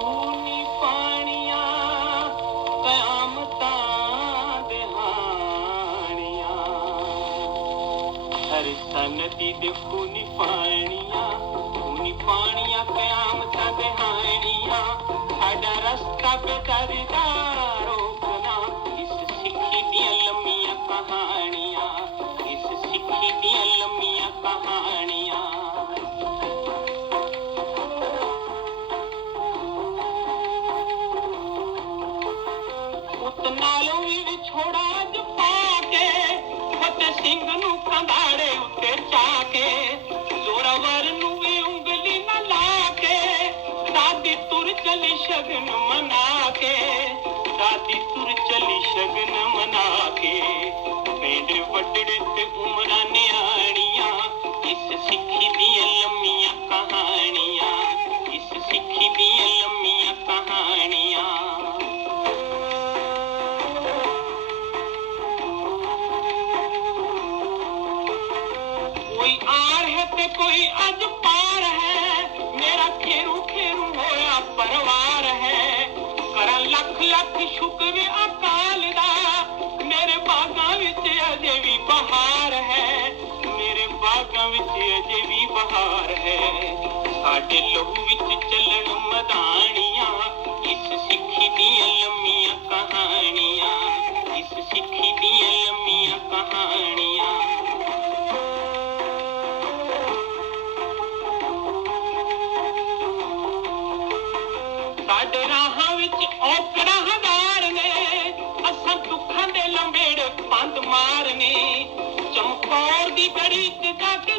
पूनी पाण कयामत हर सनदी ते पूनी पाणी पूनी पाणीअ रस्ता कर ਨਾਲੋਂ ਵੀ ਵਿਛੋੜਾ ਅੱਜ ਪਾ ਕੇ ਫਤਿਹ ਸਿੰਘ ਨੂੰ ਕੰਧਾੜੇ ਉੱਤੇ ਚਾ ਕੇ ਜ਼ੋਰਾਵਰ ਨੂੰ ਵੀ ਉਂਗਲੀ ਨਾ ਲਾ ਕੇ ਦਾਦੀ ਤੁਰ ਚਲੀ ਸ਼ਗਨ ਮਨਾ ਤੇ ਕੋਈ ਅੱਜ ਪਾਰ ਹੈ ਮੇਰਾ ਖੇਰੂ ਖੇਰੂ ਹੋਇਆ ਪਰਵਾਰ ਹੈ ਕਰਾਂ ਲੱਖ ਲੱਖ ਸ਼ੁਕਰ ਅਕਾਲ ਦਾ ਮੇਰੇ ਬਾਗਾਂ ਵਿੱਚ ਅਜੇ ਵੀ ਬਹਾਰ ਹੈ ਮੇਰੇ ਬਾਗਾਂ ਵਿੱਚ ਅਜੇ ਵੀ ਬਹਾਰ ਹੈ ਸਾਡੇ ਲਹੂ ਸਾਡੇ ਰਾਹਾਂ ਵਿੱਚ ਔਕੜਾਂ ਹਜ਼ਾਰ ਨੇ ਅਸਾਂ ਦੁੱਖਾਂ ਦੇ ਲੰਬੇੜ ਪੰਦ ਮਾਰਨੇ। ਚਮਕੌਰ ਦੀ ਗੜੀ ਤੇ ਜਾ ਕੇ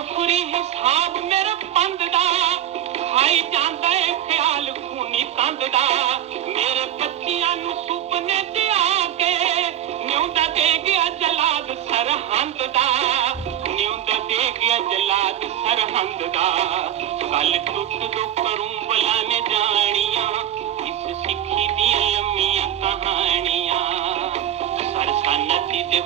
ਕੀ ਹਿਸਾਬ ਮੇਰੇ ਪੰਦ ਦਾ। ਖਾਈ ਜਾਂਦਾ ਏ ਖਿਆਲ ਖੂਨੀ ਕੰਦ ਦਾ। ਮੇਰੇ ਬੱਚਿਆਂ ਨੂੰ ਸੁਪਨੇ ਤੇ ਆ ਕੇ ਨਿਉਂਦਾ ਦੇ ਗਿਆ ਜਲਾਦ ਸਰਹੰਦ ਦਾ। ਨਿਉਂਦਾ ਦੇ ਗਿਆ ਜਲਾਦ ਸਰਹੰਦ ਦਾ। ਗੱਲ ਟੁੱਟ ਦੋ ਕਰੂੰ ਬਲਾ ਨੇ ਜਾਣੀਆਂ। ਇਸ ਸਿੱਖੀ ਦੀਆਂ ਲੰਮੀਆਂ ਕਹਾਣੀਆਂ। ਸਰਸਾ ਨਦੀ ਦੇ